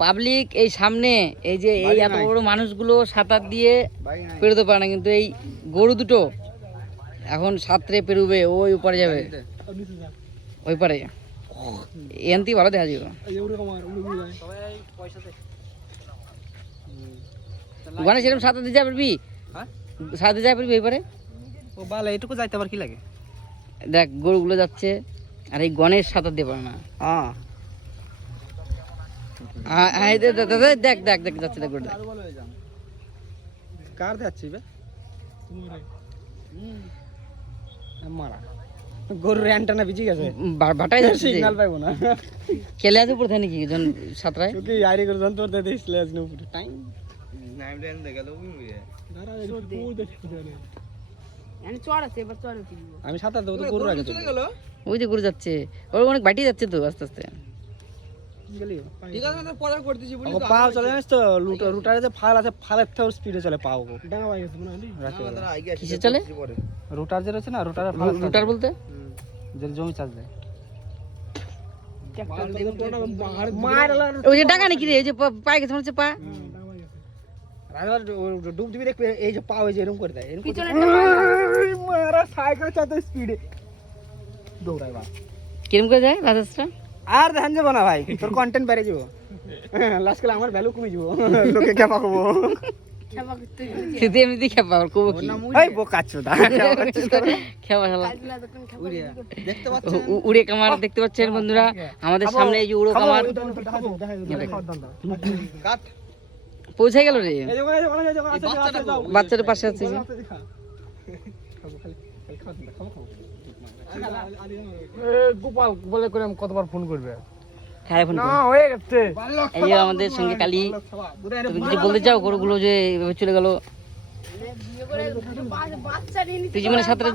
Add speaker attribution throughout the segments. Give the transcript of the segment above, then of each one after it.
Speaker 1: Public এই সামনে এই যে এই এত বড় মানুষগুলো সাঁতার দিয়ে পেরোতে পারে না কিন্তু এই গরু দুটো এখন সাঁতরে পেরোবে ওই উপরে যাবে। ওই পারে। এনতি ভালো দেখা যাবে। ওখানে সেরকম সাঁতার দিয়ে যাবে পারবি?
Speaker 2: হ্যাঁ?
Speaker 1: সাঁতার দিয়ে যাবে পারবি ওই পারে?
Speaker 2: ও বালা এটুকু যাইতে আবার কি লাগে?
Speaker 1: দেখ গরুগুলো যাচ্ছে আর এই গণেশ সাঁতার দিয়ে পারে না।
Speaker 2: হ্যাঁ।
Speaker 1: দেখ দেখ দেখ যাচ্ছে দেখ
Speaker 2: কার যাচ্ছি বে? মারা। গরুর অ্যান্টানা ভিজে গেছে।
Speaker 1: বা- বাটাই যাচ্ছে। যে।
Speaker 2: সিগন্যাল পাইবো না।
Speaker 1: খেলে আছে উপরে নাকি জন সাঁতরায়
Speaker 2: তোকে আইরে করে যন্ত্র দে দিস লেজ নে উপরে। টাইম। আমি সাঁতার দেবো তো গরু আগে চলে গেল?
Speaker 1: ওই যে গরু যাচ্ছে। ওর অনেক বাটি যাচ্ছে তো আস্তে আস্তে।
Speaker 2: ঠিক আছে আমি পরে করতেছি বলি পাও চলে জানিস তো রুটারে যে ফাল আছে ফালের থেকে স্পিডে চলে পাও ডাঙা পাই গেছে মনে
Speaker 1: কিসে চলে?
Speaker 2: রুটার যে রয়েছে না রুটারে ফাল
Speaker 1: রুটার বলতে?
Speaker 2: যে জমি চাষ দেয়।
Speaker 1: ওই যে ডাকা নাকি রে এই যে পায়ে গেছে মনে পা।
Speaker 2: রাজবার ডুব দিবি দেখবে এই যে পাও এই যে এরকম করে দেয় এরকম মারা সাইকেল চালাতে স্পিডে দৌড়ায় বা
Speaker 1: কিরম করে যায় রাজেশটা
Speaker 2: আর ধ্যান যাব না ভাই তোর কন্টেন্ট বেড়ে যাব লাস্ট কালে আমার ভ্যালু কমে যাব লোকে কেপা কমো
Speaker 1: শুধু এমনিতেই খেপা আর কবো কি খেপা শালা উ- উড়ে কামার দেখতে পাচ্ছেন বন্ধুরা আমাদের সামনে এই যে উড়ো কামার
Speaker 2: কাট
Speaker 1: পৌঁছে গেল রে। বাচ্চার পাশে আছে।
Speaker 2: গোপাল বলে করে আমি কতবার ফোন করবে। হয়ে গেছে।
Speaker 1: এই যে আমাদের সঙ্গে কালি তুমি কিছু বলতে চাও? গরুগুলো যে এভাবে চলে গেল। তুই জীবনে সাঁতারে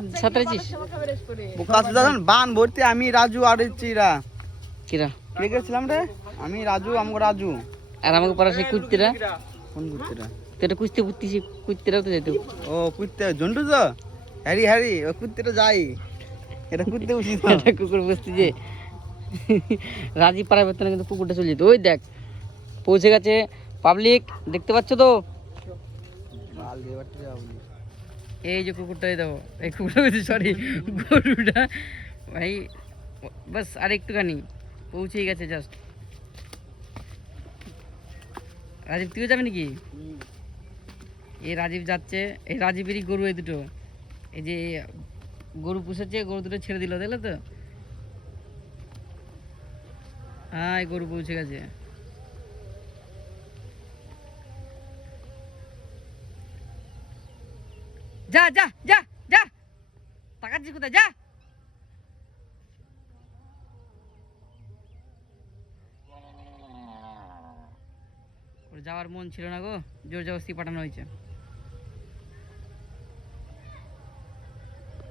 Speaker 2: দাদা। বান ভর্তি আমি রাজু আর চিরা।
Speaker 1: কিরা?
Speaker 2: কে গেছিলাম রে? আমি রাজু আমগো রাজু।
Speaker 1: আর আমাকে পাড়া সেই কুত্তিরা?
Speaker 2: ফোন করতে
Speaker 1: তুই একটা কুস্তি কুত্তিরাও তো যেত
Speaker 2: ও কুত্তে জন্টু তো? হ্যারি হ্যারি ও কুত্তেটা যাই। এটা কুত্তে উচিত
Speaker 1: একটা কুকুর বসতি যে। রাজি পাড়ার ভেতরে কিন্তু কুকুরটা চলে যেত। ওই দেখ পৌঁছে গেছে পাবলিক দেখতে পাচ্ছ তো? এই যে কুকুরটা এই দেখো এই কুকুরটা সরি গরুটা। ভাই বাস আর একটুখানি পৌঁছেই গেছে জাস্ট রাজীব তুইও যাবে নাকি? এই রাজীব যাচ্ছে এই রাজীবেরই গরু এই দুটো। এই যে গরু পুষেছে, গরু দুটো ছেড়ে দিল দেখলে তো? হ্যাঁ গরু পৌঁছে গেছে। যা যা যা যা। তাকাচ্ছিস কোথায়? যা। যাওয়ার মন ছিল না গো, জোর জবরদস্তি পাঠানো হয়েছে।